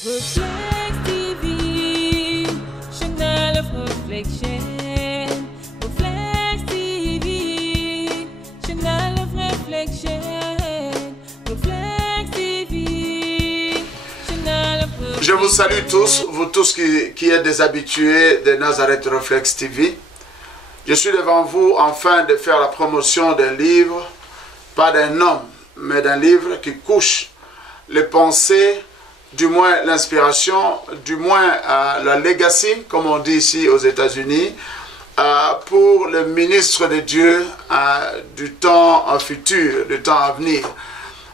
Reflex TV, Channel of Reflection. Reflex TV, Channel of Reflection. Reflex TV, Channel of Reflection. Je vous salue tous, vous tous qui êtes des habitués de Nazareth Reflex TV. Je suis devant vous afin de faire la promotion d'un livre, pas d'un homme, mais d'un livre qui couche les pensées, du moins l'inspiration, du moins la legacy, comme on dit ici aux États-Unis, pour le ministre de Dieu du temps futur, du temps à venir.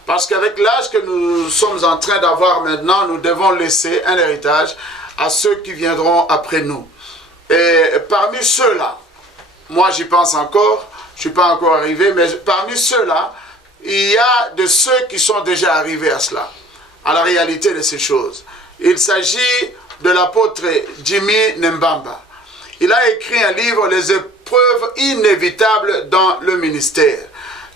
Parce qu'avec l'âge que nous sommes en train d'avoir maintenant, nous devons laisser un héritage à ceux qui viendront après nous. Et parmi ceux-là, moi j'y pense encore, je ne suis pas encore arrivé, mais parmi ceux-là, il y a de ceux qui sont déjà arrivés à cela, à la réalité de ces choses. Il s'agit de l'apôtre Jimmy Nembamba. Il a écrit un livre, Les épreuves inévitables dans le ministère.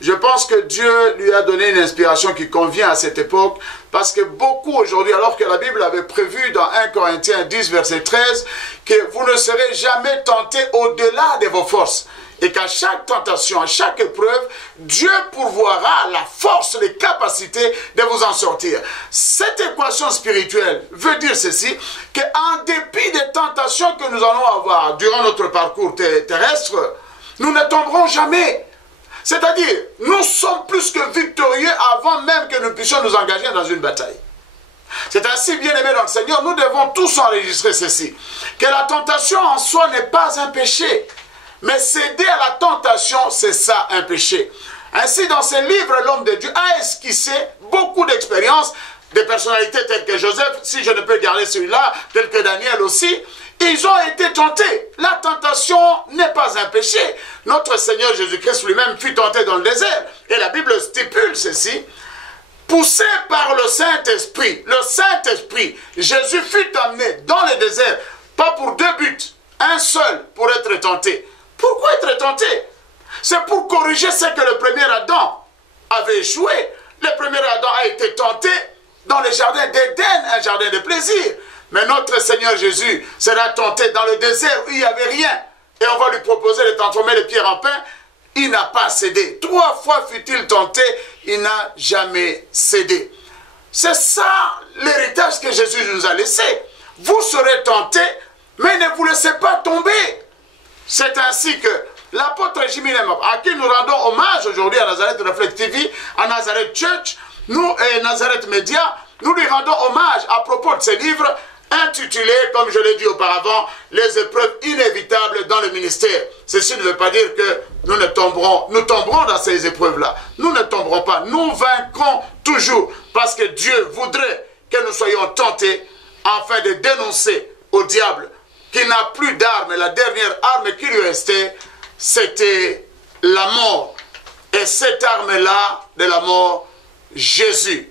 Je pense que Dieu lui a donné une inspiration qui convient à cette époque, parce que beaucoup aujourd'hui, alors que la Bible avait prévu dans 1 Corinthiens 10, verset 13, que vous ne serez jamais tentés au-delà de vos forces. Et qu'à chaque tentation, à chaque épreuve, Dieu pourvoira la force, les capacités de vous en sortir. Cette équation spirituelle veut dire ceci, qu'en dépit des tentations que nous allons avoir durant notre parcours terrestre, nous ne tomberons jamais. C'est-à-dire, nous sommes plus que victorieux avant même que nous puissions nous engager dans une bataille. C'est ainsi, bien-aimés dans le Seigneur, nous devons tous enregistrer ceci, que la tentation en soi n'est pas un péché. Mais céder à la tentation, c'est ça un péché. Ainsi, dans ce livre, l'homme de Dieu a esquissé beaucoup d'expériences, des personnalités telles que Joseph, si je ne peux garder celui-là, telles que Daniel aussi. Ils ont été tentés. La tentation n'est pas un péché. Notre Seigneur Jésus-Christ lui-même fut tenté dans le désert. Et la Bible stipule ceci. Poussé par le Saint-Esprit, Jésus fut amené dans le désert, pas pour deux buts, un seul pour être tenté. Pourquoi être tenté? C'est pour corriger ce que le premier Adam avait échoué. Le premier Adam a été tenté dans le jardin d'Éden, un jardin de plaisir. Mais notre Seigneur Jésus sera tenté dans le désert où il n'y avait rien. Et on va lui proposer de transformer les pierres en pain. Il n'a pas cédé. 3 fois fut-il tenté, il n'a jamais cédé. C'est ça l'héritage que Jésus nous a laissé. Vous serez tentés, mais ne vous laissez pas tomber. C'est ainsi que l'apôtre Jimmy Nembamba, à qui nous rendons hommage aujourd'hui à Nazareth Reflex TV, à Nazareth Church, nous et Nazareth Media, nous lui rendons hommage à propos de ce livre intitulé, comme je l'ai dit auparavant, Les épreuves inévitables dans le ministère. Ceci ne veut pas dire que nous tomberons dans ces épreuves-là. Nous ne tomberons pas, nous vaincrons toujours, parce que Dieu voudrait que nous soyons tentés afin de dénoncer au diable qui n'a plus d'armes. La dernière arme qui lui restait, c'était la mort. Et cette arme-là de la mort, Jésus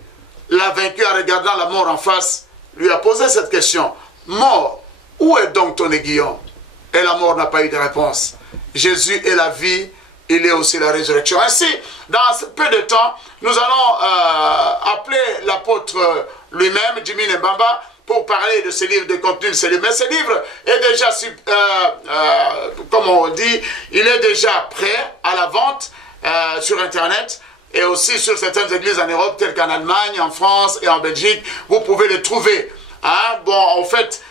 l'a vaincu en regardant la mort en face, lui a posé cette question. Mort, où est donc ton aiguillon? Et la mort n'a pas eu de réponse. Jésus est la vie, il est aussi la résurrection. Ainsi, dans peu de temps, nous allons appeler l'apôtre lui-même, Jimmy Nembamba, pour parler de ce livre, de contenu de ce livre. Mais ce livre est déjà, comme on dit, il est déjà prêt à la vente sur Internet et aussi sur certaines églises en Europe, telles qu'en Allemagne, en France et en Belgique. Vous pouvez le trouver. Hein? Bon, en fait,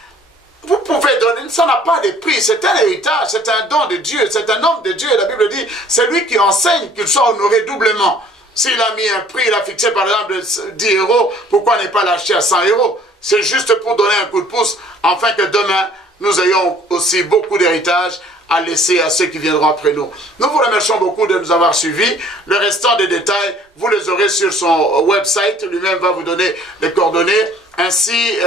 vous pouvez donner, ça n'a pas de prix, c'est un héritage, c'est un don de Dieu, c'est un homme de Dieu. La Bible dit, c'est lui qui enseigne qu'il soit honoré doublement. S'il a mis un prix, il a fixé par exemple 10 €, pourquoi ne pas l'acheter à 100 €? C'est juste pour donner un coup de pouce, afin que demain, nous ayons aussi beaucoup d'héritage à laisser à ceux qui viendront après nous. Nous vous remercions beaucoup de nous avoir suivis. Le restant des détails, vous les aurez sur son website. Lui-même va vous donner les coordonnées. Ainsi,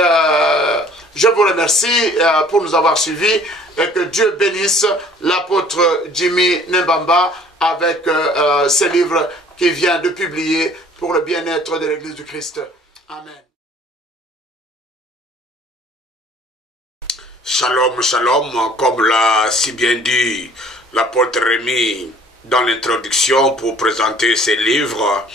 je vous remercie pour nous avoir suivis et que Dieu bénisse l'apôtre Jimmy Nembamba avec ce livre qu'il vient de publier pour le bien-être de l'Église du Christ. Amen. Shalom, shalom, comme l'a si bien dit l'apôtre Rémi, dans l'introduction pour présenter ces livres,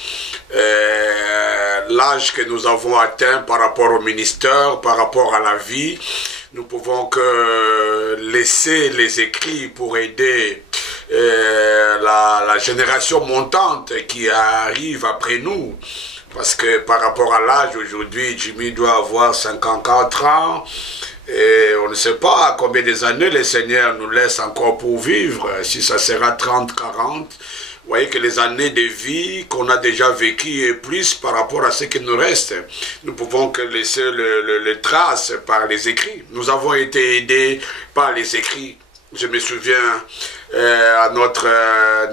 l'âge que nous avons atteint par rapport au ministère, par rapport à la vie. Nous pouvons que laisser les écrits pour aider la génération montante qui arrive après nous. Parce que par rapport à l'âge, aujourd'hui, Jimmy doit avoir 54 ans. Et on ne sait pas combien des années le Seigneur nous laisse encore pour vivre. Si ça sera 30, 40. Vous voyez que les années de vie qu'on a déjà vécues et plus par rapport à ce qui nous reste. Nous pouvons que laisser le trace par les écrits. Nous avons été aidés par les écrits. Je me souviens, à notre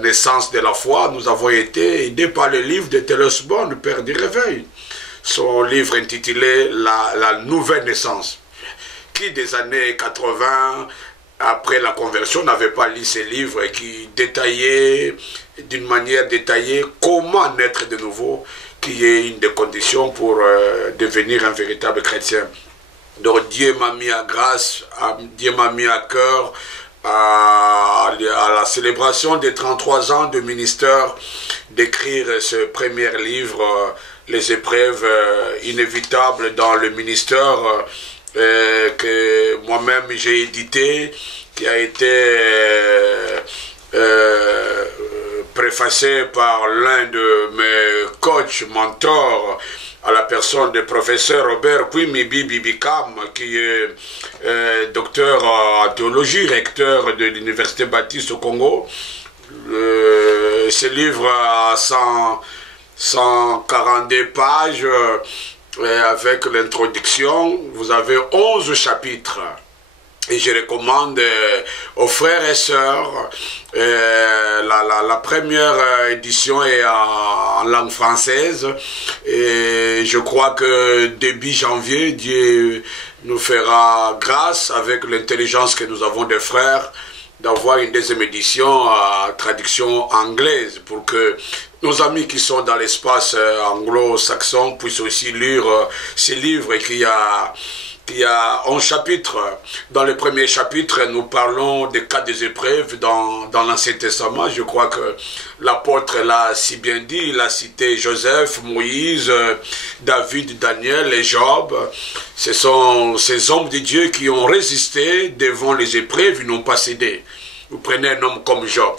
naissance de la foi, nous avons été aidés par le livre de Télésbon, le Père du Réveil. Son livre intitulé La Nouvelle Naissance. Qui des années 80, après la conversion, n'avait pas lu ces livres qui détaillaient, d'une manière détaillée, comment naître de nouveau, qui est une des conditions pour devenir un véritable chrétien. Donc Dieu m'a mis à grâce, Dieu m'a mis à cœur, à la célébration des 33 ans de ministère, d'écrire ce premier livre, Les épreuves inévitables dans le ministère, que moi-même j'ai édité, qui a été préfacé par l'un de mes coachs, mentors, à la personne du professeur Robert Kwimibi Bibikam, qui est docteur en théologie, recteur de l'Université Baptiste au Congo. Ce livre a 142 pages, avec l'introduction. Vous avez 11 chapitres. Et je recommande aux frères et sœurs, la première édition est en langue française, et je crois que début janvier, Dieu nous fera grâce, avec l'intelligence que nous avons des frères, d'avoir une deuxième édition à traduction anglaise, pour que nos amis qui sont dans l'espace anglo-saxon puissent aussi lire ces livres qu'il y a 11 chapitres. Dans le premier chapitre, nous parlons des cas des épreuves dans l'Ancien Testament. Je crois que l'apôtre l'a si bien dit. Il a cité Joseph, Moïse, David, Daniel et Job. Ce sont ces hommes de Dieu qui ont résisté devant les épreuves, ils n'ont pas cédé. Vous prenez un homme comme Job.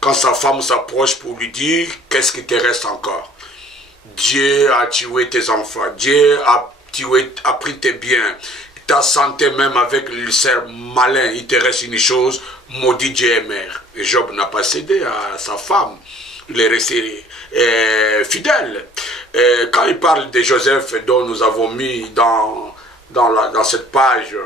Quand sa femme s'approche pour lui dire « Qu'est-ce qui te reste encore ?» Dieu a tué tes enfants. Dieu a pris tes biens, ta santé même avec l'ulcère malin, il te reste une chose, maudit Dieu et mère. Et Job n'a pas cédé à sa femme, il est resté fidèle. Et quand il parle de Joseph, dont nous avons mis dans cette page,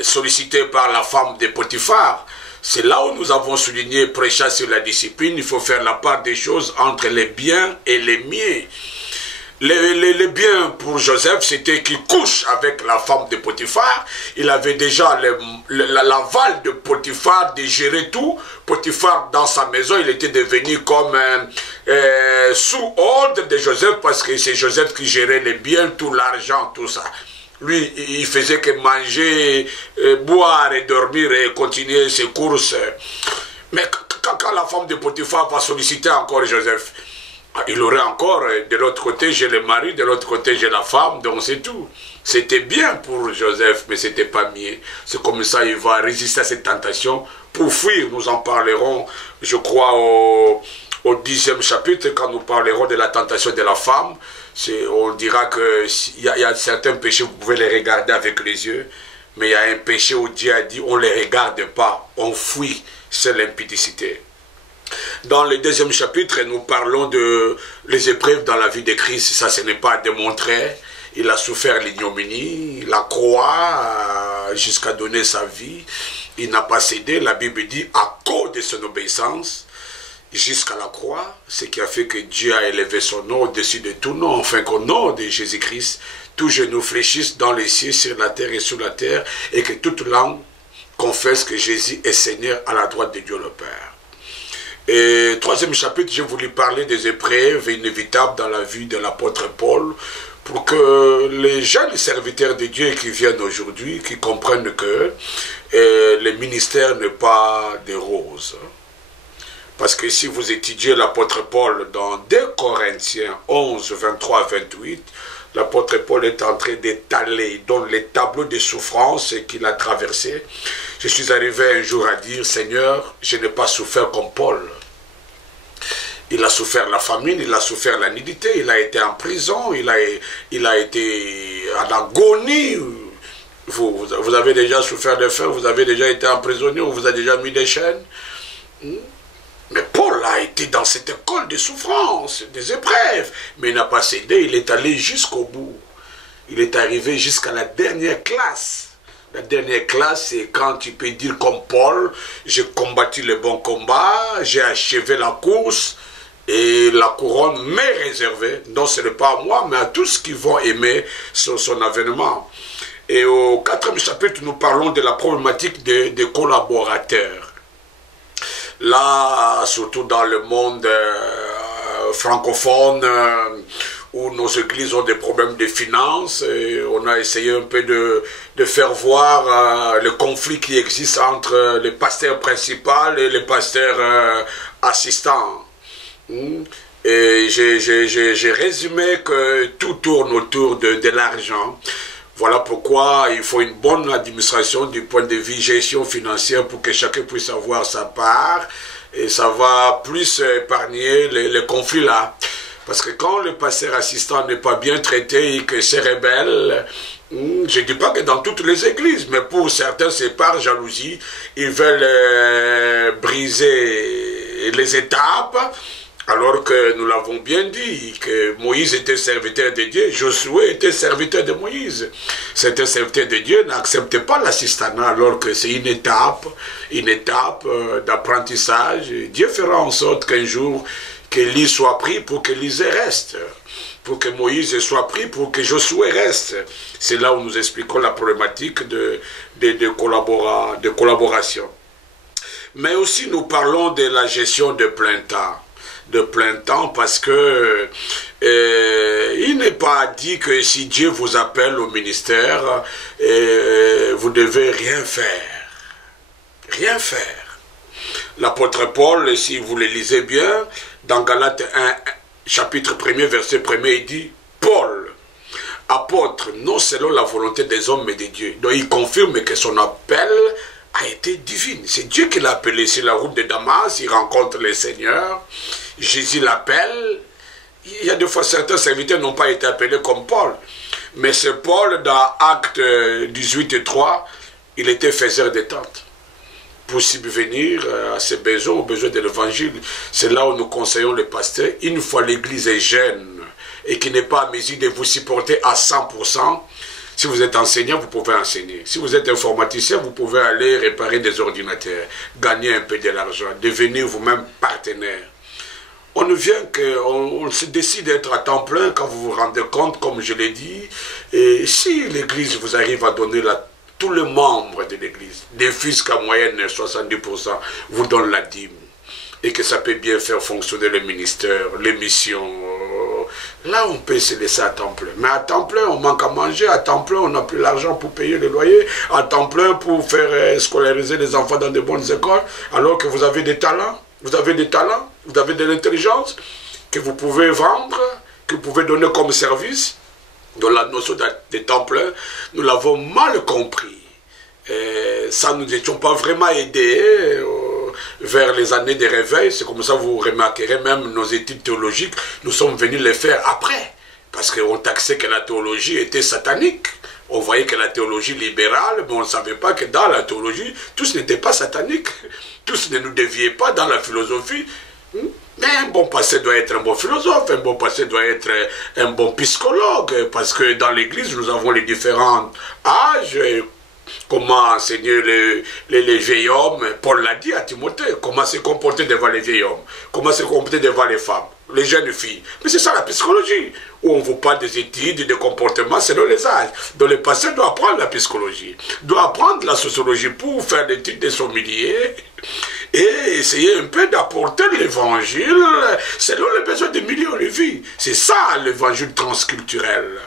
sollicité par la femme de Potiphar, c'est là où nous avons souligné, prêchant sur la discipline, il faut faire la part des choses entre les biens et les miens. Les biens pour Joseph, c'était qu'il couche avec la femme de Potiphar. Il avait déjà l'aval de Potiphar de gérer tout. Potiphar, dans sa maison, il était devenu comme sous ordre de Joseph, parce que c'est Joseph qui gérait les biens, tout l'argent, tout ça. Lui, il faisait que manger, boire et dormir et continuer ses courses. Mais quand la femme de Potiphar va solliciter encore Joseph, il aurait encore, de l'autre côté j'ai le mari, de l'autre côté j'ai la femme, donc c'est tout. C'était bien pour Joseph, mais c'était pas mieux. C'est comme ça il va résister à cette tentation pour fuir. Nous en parlerons, je crois, au 10e chapitre, quand nous parlerons de la tentation de la femme. On dira qu'il y a certains péchés, vous pouvez les regarder avec les yeux, mais il y a un péché où Dieu a dit on ne les regarde pas, on fuit, c'est l'impudicité. Dans le 2e chapitre, nous parlons de les épreuves dans la vie de Christ. Ça, ce n'est pas à démontrer. Il a souffert l'ignominie, la croix, jusqu'à donner sa vie. Il n'a pas cédé. La Bible dit, à cause de son obéissance, jusqu'à la croix, ce qui a fait que Dieu a élevé son nom au-dessus de tout nom, afin qu'au nom de Jésus-Christ, tous genoux fléchissent dans les cieux, sur la terre et sous la terre, et que toute langue confesse que Jésus est Seigneur à la droite de Dieu le Père. Et 3e chapitre, je voulais parler des épreuves inévitables dans la vie de l'apôtre Paul, pour que les jeunes serviteurs de Dieu qui viennent aujourd'hui, qui comprennent que le ministère n'est pas des roses. Parce que si vous étudiez l'apôtre Paul dans 2 Corinthiens 11, 23, 28, l'apôtre Paul est en train d'étaler dans les tableaux de souffrance qu'il a traversé. Je suis arrivé un jour à dire, Seigneur, je n'ai pas souffert comme Paul. Il a souffert la famine, il a souffert la nudité, il a été en prison, il a été en agonie. Vous avez déjà souffert de faim, vous avez déjà été emprisonné, on vous a déjà mis des chaînes. Mais Paul a été dans cette école de souffrance, des épreuves, mais il n'a pas cédé, il est allé jusqu'au bout. Il est arrivé jusqu'à la dernière classe. La dernière classe, c'est quand tu peux dire comme Paul, j'ai combattu le bon combat, j'ai achevé la course, et la couronne m'est réservée. Donc ce n'est pas à moi, mais à tous qui vont aimer son avènement. Et au 4e chapitre, nous parlons de la problématique des collaborateurs. Là, surtout dans le monde francophone, où nos églises ont des problèmes de finances, et on a essayé un peu de faire voir le conflit qui existe entre les pasteurs principaux et les pasteurs assistants. Et j'ai résumé que tout tourne autour de l'argent. Voilà pourquoi il faut une bonne administration du point de vue gestion financière pour que chacun puisse avoir sa part. Et ça va plus épargner les conflits là. Parce que quand le pasteur assistant n'est pas bien traité et que c'est rebelle, je ne dis pas que dans toutes les églises, mais pour certains c'est par jalousie, ils veulent briser les étapes. Alors que nous l'avons bien dit, que Moïse était serviteur de Dieu, Josué était serviteur de Moïse. Certains serviteurs de Dieu n'acceptaient pas l'assistanat, alors que c'est une étape d'apprentissage. Dieu fera en sorte qu'un jour, qu'Élie soit pris pour qu'Élisée reste, pour que Moïse soit pris pour que Josué reste. C'est là où nous expliquons la problématique de collaboration. Mais aussi nous parlons de la gestion de plein temps, parce que il n'est pas dit que si Dieu vous appelle au ministère, vous devez rien faire. Rien faire. L'apôtre Paul, si vous le lisez bien, dans Galates 1, chapitre 1er, verset 1er, il dit « Paul, apôtre, non selon la volonté des hommes, mais de Dieu. » Donc il confirme que son appel a été divin. C'est Dieu qui l'a appelé sur la route de Damas, il rencontre le Seigneur, Jésus l'appelle. Il y a des fois certains serviteurs n'ont pas été appelés comme Paul. Mais c'est Paul, dans Actes 18:3, il était faiseur de tentes pour subvenir à ses besoins, aux besoins de l'évangile. C'est là où nous conseillons les pasteurs, une fois l'église est jeune et qui n'est pas à mesure de vous supporter à 100%, si vous êtes enseignant, vous pouvez enseigner. Si vous êtes informaticien, vous pouvez aller réparer des ordinateurs, gagner un peu de l'argent, devenir vous-même partenaire. On ne vient qu'on se décide d'être à temps plein quand vous vous rendez compte, comme je l'ai dit, et si l'église vous arrive à donner tous les membres de l'église, des fils qu'à moyenne 70% vous donnent la dîme, et que ça peut bien faire fonctionner le ministère, les missions, là on peut se laisser à temps plein. Mais à temps plein on manque à manger, à temps plein on n'a plus l'argent pour payer le loyer, à temps plein pour faire scolariser les enfants dans de bonnes écoles, alors que vous avez des talents, vous avez de l'intelligence que vous pouvez vendre, que vous pouvez donner comme service. Dans la notion de temps plein, nous l'avons mal compris. Ça, nous n'étions pas vraiment aidés vers les années de réveil. C'est comme ça vous remarquerez même nos études théologiques, nous sommes venus les faire après. Parce qu'on taxait que la théologie était satanique. On voyait que la théologie libérale, mais on ne savait pas que dans la théologie, tous n'étaient pas sataniques. Tous ne nous déviaient pas dans la philosophie. Mais un bon pasteur doit être un bon philosophe, un bon pasteur doit être un bon psychologue, parce que dans l'église, nous avons les différents âges, comment enseigner les vieils hommes. Paul l'a dit à Timothée, comment se comporter devant les vieils hommes, comment se comporter devant les femmes, les jeunes filles. Mais c'est ça la psychologie, où on vous parle des études, des comportements selon les âges. Donc le pasteur doit apprendre la psychologie, doit apprendre la sociologie pour faire des études de sommelier, et essayer un peu d'apporter l'évangile selon les besoins des millions de vies. C'est ça l'évangile transculturel.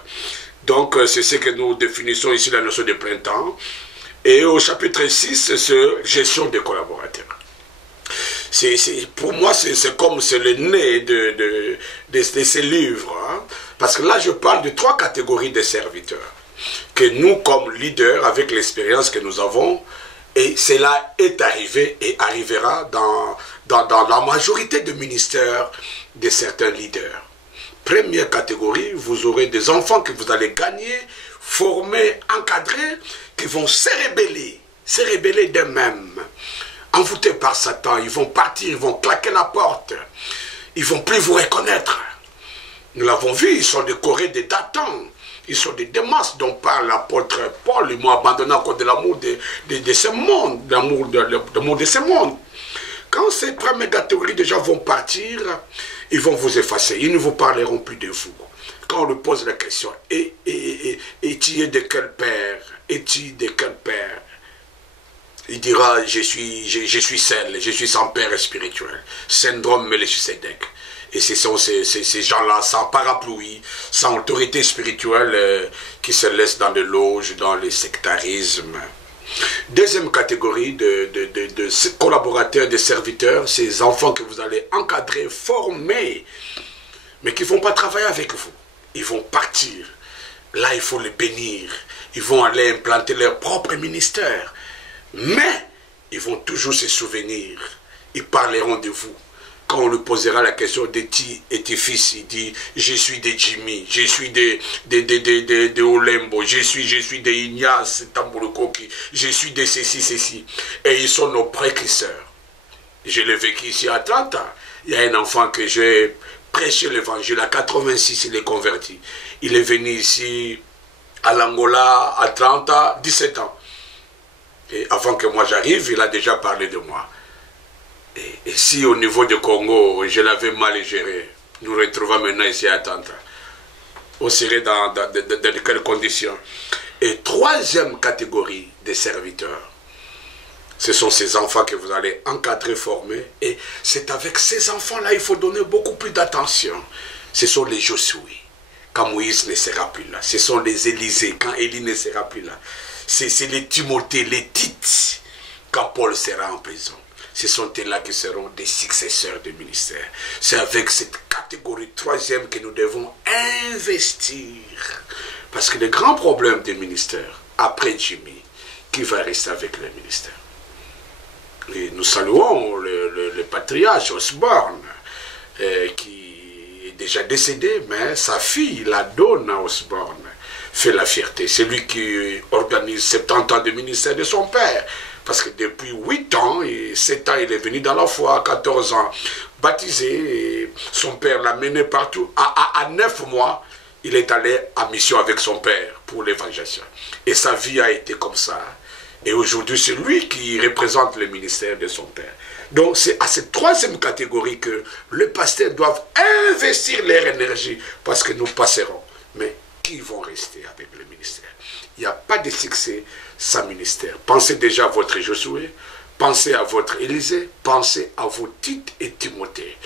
Donc c'est ce que nous définissons ici la notion de plein temps. Et au chapitre 6, c'est gestion des collaborateurs. Pour moi, c'est comme c'est le nez de ces livres. Hein. Parce que là, je parle de 3 catégories de serviteurs. Que nous, comme leaders, avec l'expérience que nous avons, et cela est arrivé et arrivera dans la majorité des ministères de certains leaders. Première catégorie, vous aurez des enfants que vous allez gagner, former, encadrer, qui vont se rébeller d'eux-mêmes. Envoûtés par Satan, ils vont partir, ils vont claquer la porte. Ils ne vont plus vous reconnaître. Nous l'avons vu, ils sont décorés de Dathan. Ils sont des Démas dont parle l'apôtre Paul. Ils m'ont abandonné à cause de l'amour de ce monde, l'amour de ce monde. Quand ces premières catégories déjà vont partir, ils vont vous effacer. Ils ne vous parleront plus de vous. Quand on lui pose la question, et tu es de quel père? Es-tu de quel père? Il dira, je suis seul, je suis sans père spirituel. Syndrome Melchisedec. Et ce sont ces gens-là, sans parapluie, sans autorité spirituelle, qui se laissent dans les loges, dans les sectarismes. Deuxième catégorie de collaborateurs, de serviteurs, ces enfants que vous allez encadrer, former, mais qui ne vont pas travailler avec vous. Ils vont partir. Là, il faut les bénir. Ils vont aller implanter leur propre ministère. Mais, ils vont toujours se souvenir. Ils parleront de vous. Quand on lui posera la question de qui est tes fils, il dit, je suis de Jimmy, je suis de Olembo, je suis de Ignace Tamburukoki, je suis de ceci. Et ils sont nos précurseurs. Je l'ai vécu ici à Atlanta. Il y a un enfant que j'ai prêché l'évangile à 86, il est converti. Il est venu ici à l'Angola, à Atlanta, 17 ans. Et avant que moi j'arrive, il a déjà parlé de moi. Et si au niveau du Congo, je l'avais mal géré, nous retrouvons maintenant ici à Atlanta. On serait dans quelles conditions? Et troisième catégorie de serviteurs, ce sont ces enfants que vous allez encadrer, former. Et c'est avec ces enfants-là, il faut donner beaucoup plus d'attention. Ce sont les Josué, quand Moïse ne sera plus là. Ce sont les Élisée, quand Élie ne sera plus là. C'est les Timothée, les Tites, quand Paul sera en prison. Ce sont eux-là qui seront des successeurs du ministère. C'est avec cette catégorie troisième que nous devons investir. Parce que le grand problème des ministères, après Jimmy, qui va rester avec le ministère? Et nous saluons le patriarche Osborne, qui est déjà décédé, mais sa fille, la Donna Osborne, fait la fierté. C'est lui qui organise 70 ans de ministère de son père. Parce que depuis 8 ans, et 7 ans, il est venu dans la foi, à 14 ans, baptisé, et son père l'a mené partout. À 9 mois, il est allé en mission avec son père pour l'évangélisation. Et sa vie a été comme ça. Et aujourd'hui, c'est lui qui représente le ministère de son père. Donc, c'est à cette troisième catégorie que les pasteurs doivent investir leur énergie, parce que nous passerons. Mais qui vont rester avec le ministère? Il n'y a pas de succès sans ministère. Pensez déjà à votre Josué, pensez à votre Élisée, pensez à vos Tites et Timothée.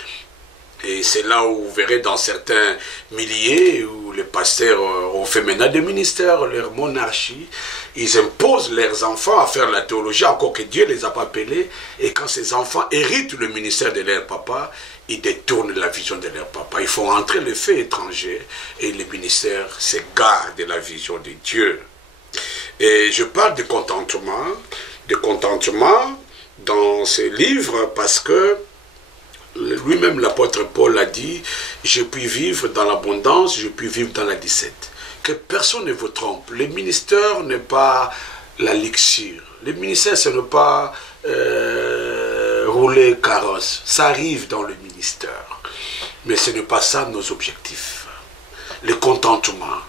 Et c'est là où vous verrez dans certains milliers où les pasteurs ont fait maintenant des ministères, leur monarchie. Ils imposent leurs enfants à faire la théologie, encore que Dieu ne les a pas appelés. Et quand ces enfants héritent le ministère de leur papa, ils détournent la vision de leur papa. Ils font entrer les faits étrangers et le ministère se garde de la vision de Dieu. Et je parle de contentement dans ce livre parce que lui-même l'apôtre Paul a dit, je puis vivre dans l'abondance, je puis vivre dans la disette. Que personne ne vous trompe. Le ministère n'est pas la luxure. Le ministère, ce n'est pas rouler carrosse. Ça arrive dans le ministère. Mais ce n'est pas ça nos objectifs. Le contentement.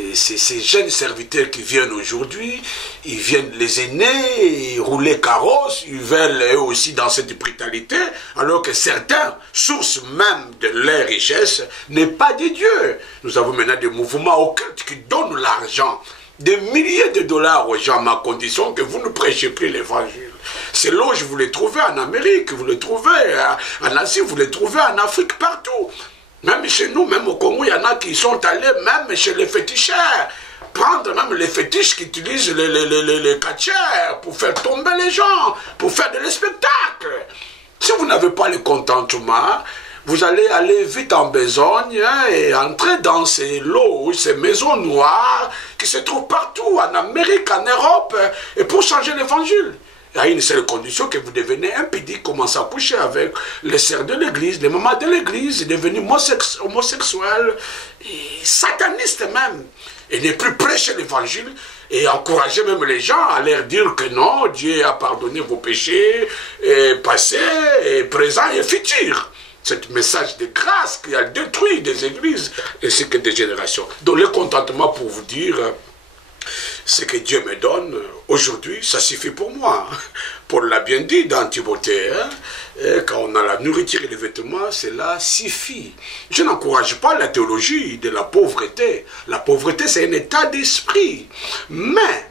Et ces jeunes serviteurs qui viennent aujourd'hui, ils viennent les aînés, rouler carrosse, ils veulent eux aussi dans cette brutalité, alors que certains, sources même de leur richesse, n'est pas de Dieu. Nous avons maintenant des mouvements occultes qui donnent l'argent, des milliers de dollars aux gens, à condition que vous ne prêchez plus l'évangile. Ces loges, vous les trouvez en Amérique, vous les trouvez en Asie, vous les trouvez en Afrique, partout. Même chez nous, même au Congo, il y en a qui sont allés même chez les féticheurs. Prendre même les fétiches qui utilisent les catcheurs pour faire tomber les gens, pour faire des spectacles. Si vous n'avez pas le contentement, vous allez aller vite en besogne et entrer dans ces lots, ces maisons noires qui se trouvent partout, en Amérique, en Europe, et pour changer l'évangile. Il y a une seule condition, que vous devenez impudique, commencez à coucher avec les sœurs de l'église, les mamans de l'église, devenir homosexuel, et sataniste même, et ne plus prêcher l'évangile, et encourager même les gens à leur dire que non, Dieu a pardonné vos péchés, passés, et présents et futurs. C'est un message de grâce qui a détruit des églises ainsi que des générations. Donc le contentement pour vous dire, ce que Dieu me donne aujourd'hui, ça suffit pour moi. Paul l'a bien dit dans Timothée, quand on a la nourriture et les vêtements, cela suffit. Je n'encourage pas la théologie de la pauvreté. La pauvreté, c'est un état d'esprit. Mais,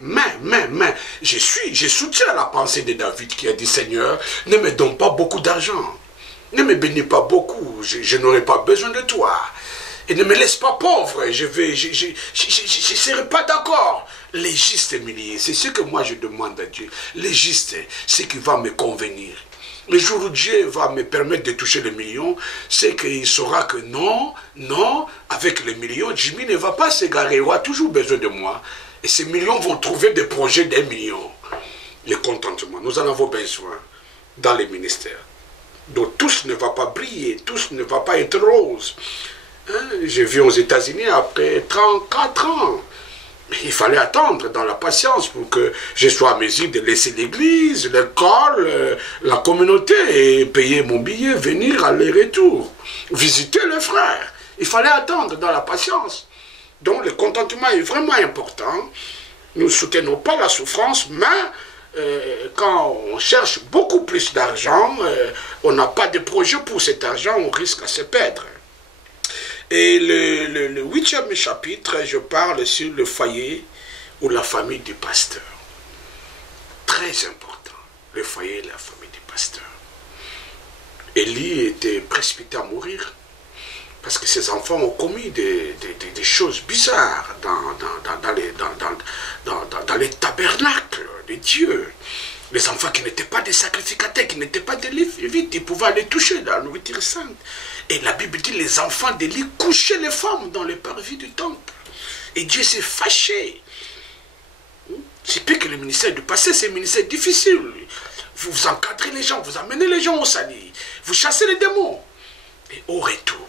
je soutiens la pensée de David qui a dit, Seigneur, ne me donne pas beaucoup d'argent. Ne me bénis pas beaucoup, je n'aurai pas besoin de toi. Et ne me laisse pas pauvre, je ne serai pas d'accord. Les justes milliers, c'est ce que moi je demande à Dieu. Les justes, ce qui va me convenir. Le jour où Dieu va me permettre de toucher les millions, c'est qu'il saura que non, avec les millions, Jimmy ne va pas s'égarer, il aura toujours besoin de moi. Et ces millions vont trouver des projets des millions. Le contentement, nous en avons besoin dans les ministères. Donc tous ne va pas briller, tous ne va pas être rose. J'ai vu aux États-Unis après 34 ans. Il fallait attendre dans la patience pour que je sois à mesure de laisser l'église, l'école, la communauté et payer mon billet, venir aller-retour, visiter les frères. Il fallait attendre dans la patience. Donc le contentement est vraiment important. Nous ne soutenons pas la souffrance, mais quand on cherche beaucoup plus d'argent, on n'a pas de projet pour cet argent, on risque à se perdre. Et le 8e chapitre, je parle sur le foyer ou la famille du pasteur. Très important, le foyer et la famille du pasteur. Élie était précipité à mourir parce que ses enfants ont commis des choses bizarres dans les tabernacles de Dieu. Les enfants qui n'étaient pas des sacrificateurs, qui n'étaient pas des Lévites, ils pouvaient aller toucher dans la nourriture sainte. Et la Bible dit les enfants d'Élie couchaient les femmes dans les parvis du temple. Et Dieu s'est fâché. C'est plus que le ministère du passé, c'est un ministère difficile. Vous encadrez les gens, vous amenez les gens au salut, vous chassez les démons. Et au retour,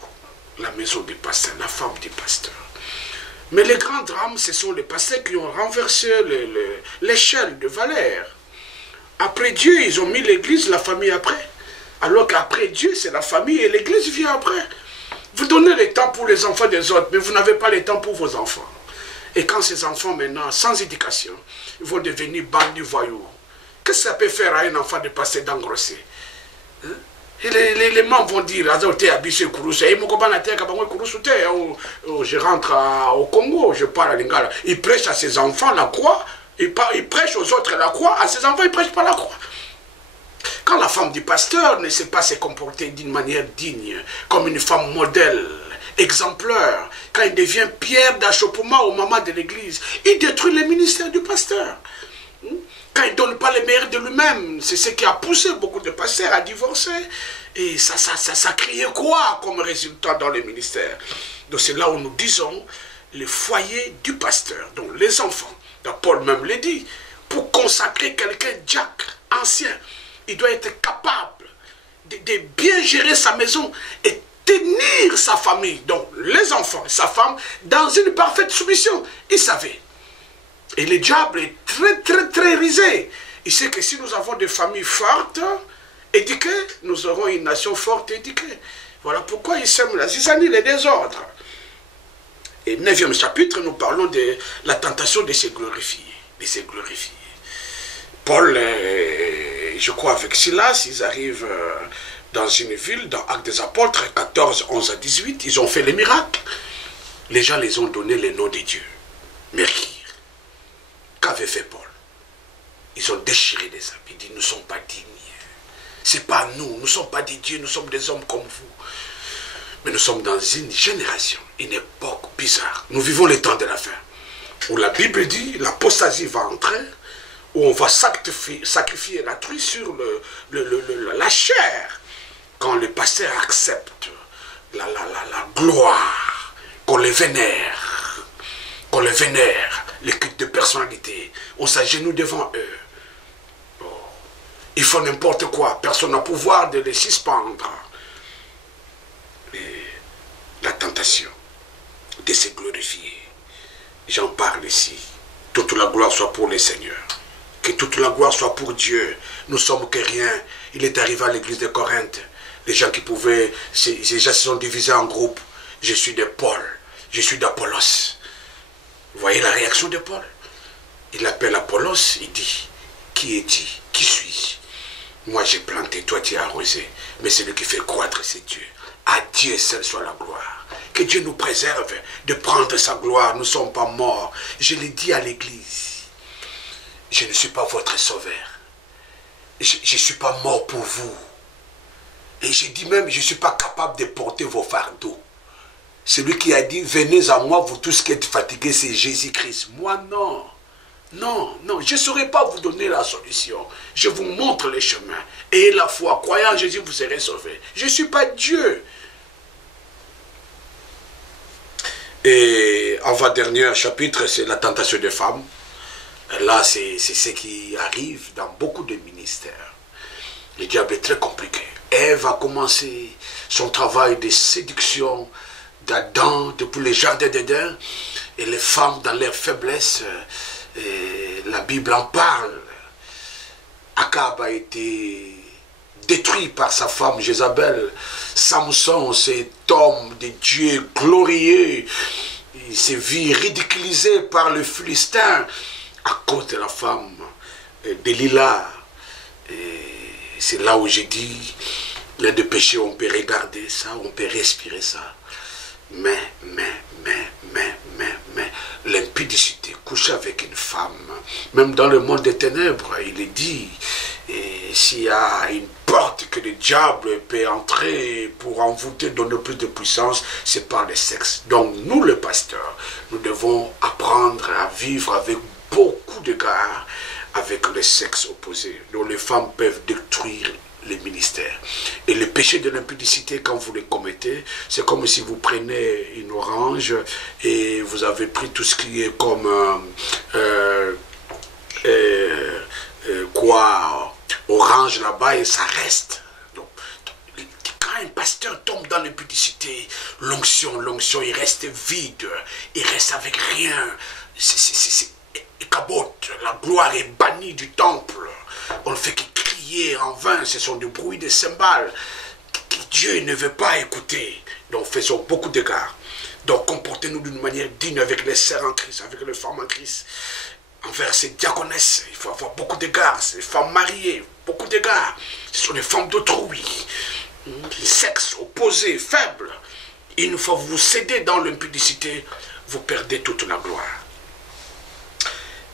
la maison du pasteur, la femme du pasteur. Mais les grands drames, ce sont les pasteurs qui ont renversé l'échelle de valeur. Après Dieu, ils ont mis l'église, la famille après. Alors qu'après Dieu, c'est la famille et l'église vient après. Vous donnez le temps pour les enfants des autres, mais vous n'avez pas le temps pour vos enfants. Et quand ces enfants, maintenant, sans éducation, ils vont devenir bandits voyous, qu'est-ce que ça peut faire à un enfant de passer d'engrosser? Et les membres vont dire, je rentre au Congo, je parle à Lingala. Il prêche à ses enfants la croix, il prêche aux autres la croix, à ses enfants, il ne prêche pas la croix. Quand la femme du pasteur ne sait pas se comporter d'une manière digne, comme une femme modèle, exemplaire, quand il devient pierre d'achoppement au moment de l'église, il détruit le ministère du pasteur. Quand il ne donne pas le meilleur de lui-même, c'est ce qui a poussé beaucoup de pasteurs à divorcer. Et ça criait quoi comme résultat dans le ministère? Donc c'est là où nous disons le foyer du pasteur, donc les enfants. Donc Paul même le dit, pour consacrer quelqu'un diacre, ancien, il doit être capable de bien gérer sa maison et tenir sa famille, donc les enfants, sa femme, dans une parfaite soumission. Il savait. Et le diable est très risé. Il sait que si nous avons des familles fortes, éduquées, nous aurons une nation forte éduquée. Voilà pourquoi il sème la zizanie, les désordres. Et 9e chapitre, nous parlons de la tentation de se glorifier. Paul, je crois avec Silas, ils arrivent dans une ville, dans Actes des Apôtres, 14, 11 à 18, ils ont fait les miracles. Les gens les ont donné les noms de Dieu. Mercure. Qu'avait fait Paul? Ils ont déchiré les habits. Ils disent, nous ne sommes pas dignes. Ce n'est pas nous, nous ne sommes pas des dieux, nous sommes des hommes comme vous. Mais nous sommes dans une génération, une époque bizarre. Nous vivons les temps de la fin. Où la Bible dit, l'apostasie va entrer, où on va sacrifier la truie sur la chair. Quand le pasteur accepte la gloire, qu'on les vénère, les cultes de personnalité, on s'agenouille devant eux. Oh. Ils font n'importe quoi, personne n'a pouvoir de les suspendre. Et la tentation de se glorifier, j'en parle ici. Toute la gloire soit pour le Seigneur. Que toute la gloire soit pour Dieu. Nous sommes que rien. Il est arrivé à l'église de Corinthe. Les gens qui pouvaient, ces gens se sont divisés en groupes. Je suis de Paul, je suis d'Apollos. Vous voyez la réaction de Paul? Il appelle Apollos, il dit, qui es-tu? Qui suis-je? Moi j'ai planté, toi tu as arrosé. Mais celui qui fait croître, c'est Dieu. À Dieu seul soit la gloire. Que Dieu nous préserve de prendre sa gloire. Nous ne sommes pas morts. Je l'ai dit à l'église. Je ne suis pas votre sauveur. Je ne suis pas mort pour vous. Et j'ai dit même, je ne suis pas capable de porter vos fardeaux. Celui qui a dit, venez à moi, vous tous qui êtes fatigués, c'est Jésus-Christ. Moi, non. Non, non, je ne saurais pas vous donner la solution. Je vous montre le chemin. Et la foi, croyant en Jésus, vous serez sauvés. Je ne suis pas Dieu. Et avant-dernier chapitre, c'est la tentation des femmes. Là, c'est ce qui arrive dans beaucoup de ministères. Le diable est très compliqué. Ève a commencé son travail de séduction d'Adam depuis le jardin d'Éden. Et les femmes, dans leur faiblesse, la Bible en parle. Akab a été détruit par sa femme Jézabel. Samson, cet homme de Dieu glorieux, il s'est vu ridiculisé par le Philistin à cause de la femme Delilah. C'est là où j'ai dit, les deux péchés, on peut regarder ça, on peut respirer ça. Mais, l'impudicité, coucher avec une femme, même dans le monde des ténèbres, il est dit, s'il y a une porte que le diable peut entrer pour envoûter, donner plus de puissance, c'est par le sexe. Donc nous, les pasteurs, nous devons apprendre à vivre avec beaucoup d'égards avec le sexe opposé. Donc les femmes peuvent détruire les ministères. Et le péché de l'impudicité, quand vous le commettez, c'est comme si vous prenez une orange et vous avez pris tout ce qui est comme orange là-bas et ça reste. Donc, quand un pasteur tombe dans l'impudicité, l'onction, il reste vide, il reste avec rien. Il cabote, la gloire est bannie du temple. On ne fait que crier en vain, ce sont des bruits de cymbales que Dieu ne veut pas écouter. Donc faisons beaucoup d'égards. Donc comportez-nous d'une manière digne avec les sœurs en Christ, avec les femmes en Christ. Envers ces diaconesses, il faut avoir beaucoup d'égards. Ces femmes mariées, beaucoup d'égards. Ce sont des femmes d'autrui. Sexe opposé, faible. Une fois vous cédez dans l'impudicité, vous perdez toute la gloire.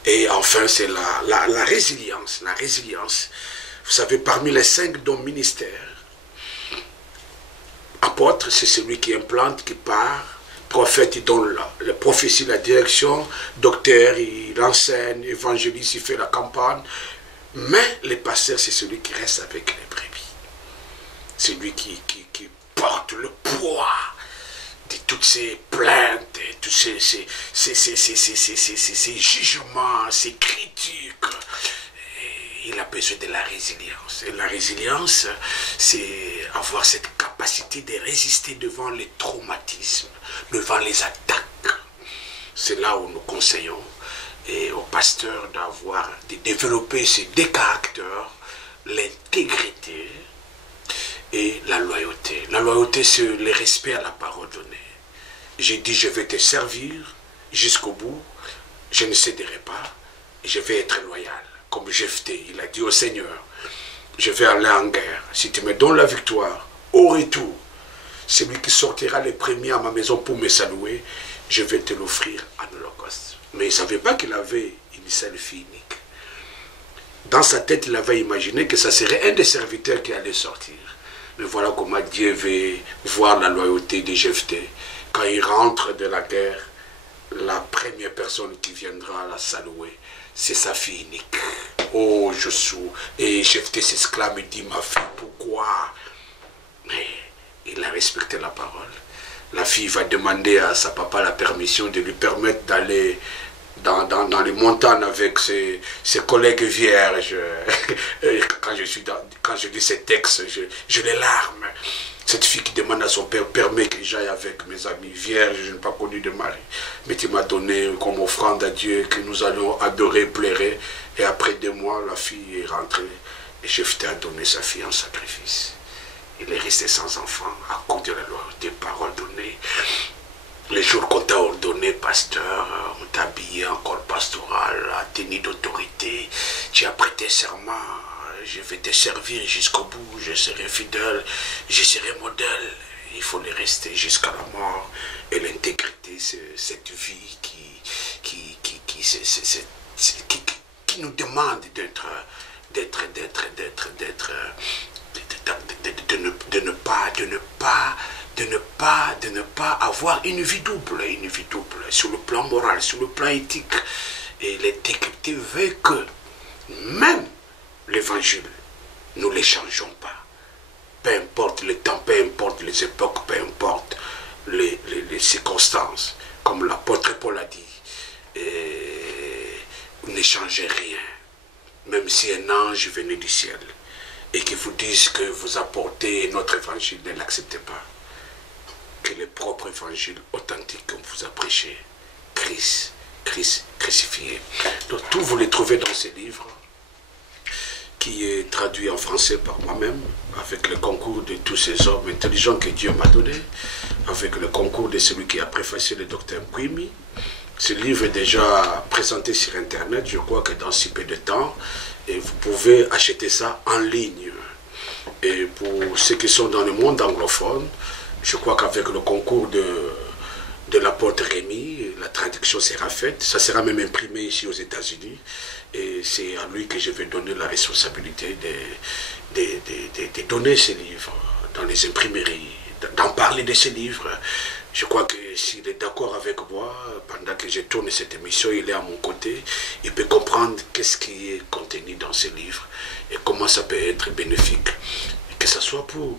Et enfin, c'est la résilience. La résilience. Vous savez, parmi les 5 dons ministères, apôtre, c'est celui qui implante, qui part. Prophète, il donne la prophétie, la direction. Docteur, il enseigne. Évangéliste, il fait la campagne. Mais le pasteur, c'est celui qui reste avec les brebis. C'est lui qui porte le poids de toutes ces plaintes, de tous ces jugements, ces critiques. Et il a besoin de la résilience. Et la résilience, c'est avoir cette capacité de résister devant les traumatismes, devant les attaques. C'est là où nous conseillons et aux pasteurs de développer ces 2 caractères, l'intégrité et la loyauté. La loyauté, c'est le respect à la parole donnée. J'ai dit, je vais te servir jusqu'au bout, je ne céderai pas, et je vais être loyal. Comme Jephthé, il a dit au Seigneur, je vais aller en guerre. Si tu me donnes la victoire, au retour, celui qui sortira le premier à ma maison pour me saluer, je vais te l'offrir en holocauste. Mais il ne savait pas qu'il avait une seule fille unique. Dans sa tête, il avait imaginé que ça serait un des serviteurs qui allait sortir. Mais voilà comment Dieu veut voir la loyauté de Jephthé. Quand il rentre de la guerre, la première personne qui viendra la saluer, c'est sa fille unique. Oh, Josué. Et Jephthé s'exclame et dit, ma fille, pourquoi? Mais il a respecté la parole. La fille va demander à sa papa la permission de lui permettre d'aller dans les montagnes avec ses collègues vierges. Quand je lis ces textes, j'ai les larmes. Cette fille qui demande à son père, permet que j'aille avec mes amis vierges, je n'ai pas connu de mari. Mais tu m'as donné comme offrande à Dieu que nous allons adorer, pleurer. Et après 2 mois, la fille est rentrée. Et Jephthé a donné sa fille en sacrifice. Il est resté sans enfant à cause de la loi, des paroles données. Les jours qu'on t'a ordonné, pasteur, on t'a habillé en corps pastoral, à tenue d'autorité. Tu as prêté serment. Je vais te servir jusqu'au bout, je serai fidèle, je serai modèle. Il faut le rester jusqu'à la mort. Et l'intégrité, c'est cette vie qui nous demande de ne pas avoir une vie double, sur le plan moral, sur le plan éthique. Et l'intégrité veut que même l'évangile, nous ne les changeons pas. Peu importe le temps, peu importe les époques, peu importe les circonstances. Comme l'apôtre Paul a dit, ne changez rien. Même si un ange venait du ciel et qui vous dise que vous apportez notre évangile, ne l'acceptez pas. Que le propre évangile authentique qu'on vous a prêché, Christ crucifié. Donc tout vous le trouvez dans ces livres, qui est traduit en français par moi-même, avec le concours de tous ces hommes intelligents que Dieu m'a donné, avec le concours de celui qui a préfacé le docteur Kwimi. Ce livre est déjà présenté sur Internet, je crois que dans si peu de temps, et vous pouvez acheter ça en ligne. Et pour ceux qui sont dans le monde anglophone, je crois qu'avec le concours de l'apôtre Rémi, la traduction sera faite, ça sera même imprimé ici aux États-Unis. Et c'est à lui que je vais donner la responsabilité de donner ces livres dans les imprimeries, d'en parler de ces livres. Je crois que s'il est d'accord avec moi, pendant que je tourne cette émission, il est à mon côté, il peut comprendre qu'est-ce qui est contenu dans ces livres et comment ça peut être bénéfique. Que ce soit pour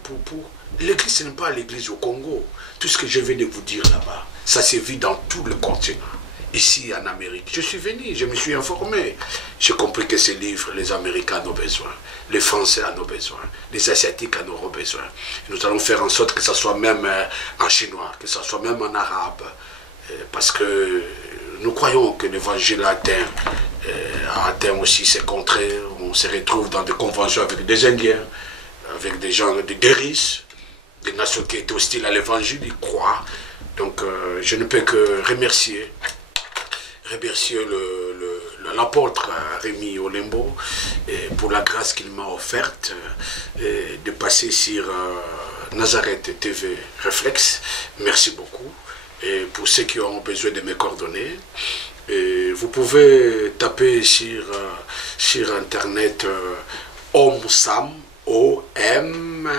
l'église, ce n'est pas l'église au Congo. Tout ce que je viens de vous dire là-bas, ça se vit dans tout le continent. Ici en Amérique, je suis venu, je me suis informé. J'ai compris que ces livres, les Américains en ont besoin, les Français en ont besoin, les Asiatiques en auront besoin. Et nous allons faire en sorte que ça soit même en chinois, que ça soit même en arabe, parce que nous croyons que l'évangile a atteint aussi ses contrées. On se retrouve dans des conventions avec des Indiens, avec des gens des Risses, des nations qui étaient hostiles à l'évangile, ils croient. Donc je ne peux que remercier l'apôtre Rémi Olembo pour la grâce qu'il m'a offerte de passer sur Nazareth TV Réflexe. Merci beaucoup. Et pour ceux qui ont besoin de mes coordonnées, vous pouvez taper sur Internet OMSAM, OMSAM,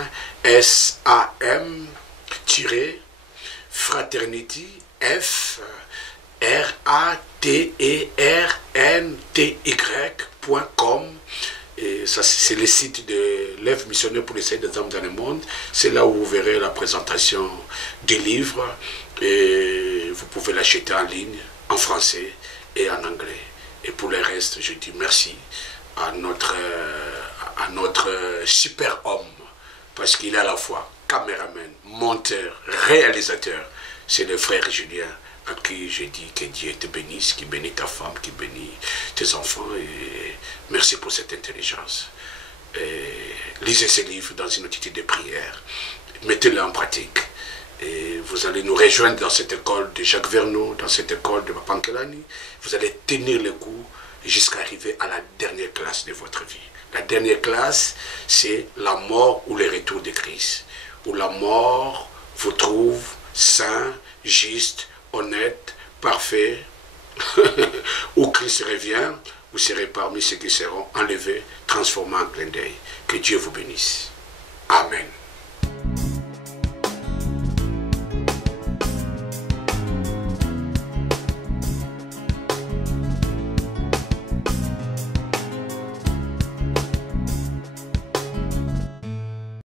Fraternity, FRATERNTY.com. Et ça, c'est le site de l'œuvre missionnaire pour les saints des âmes dans le monde. C'est là où vous verrez la présentation du livre. Et vous pouvez l'acheter en ligne, en français et en anglais. Et pour le reste, je dis merci à notre super homme, parce qu'il est à la fois caméraman, monteur, réalisateur. C'est le frère Julien, à qui je dis que Dieu te bénisse, qui bénit ta femme, qui bénit tes enfants. Et merci pour cette intelligence. Et lisez ces livres dans une attitude de prière. Mettez-les en pratique. Et vous allez nous rejoindre dans cette école de Jacques Verneau, dans cette école de Papankelani. Vous allez tenir le coup jusqu'à arriver à la dernière classe de votre vie. La dernière classe, c'est la mort ou le retour de Christ. Où la mort vous trouve saint, juste, honnête, parfait. Où Christ revient, vous serez parmi ceux qui seront enlevés, transformés en clin d'œil. Que Dieu vous bénisse. Amen.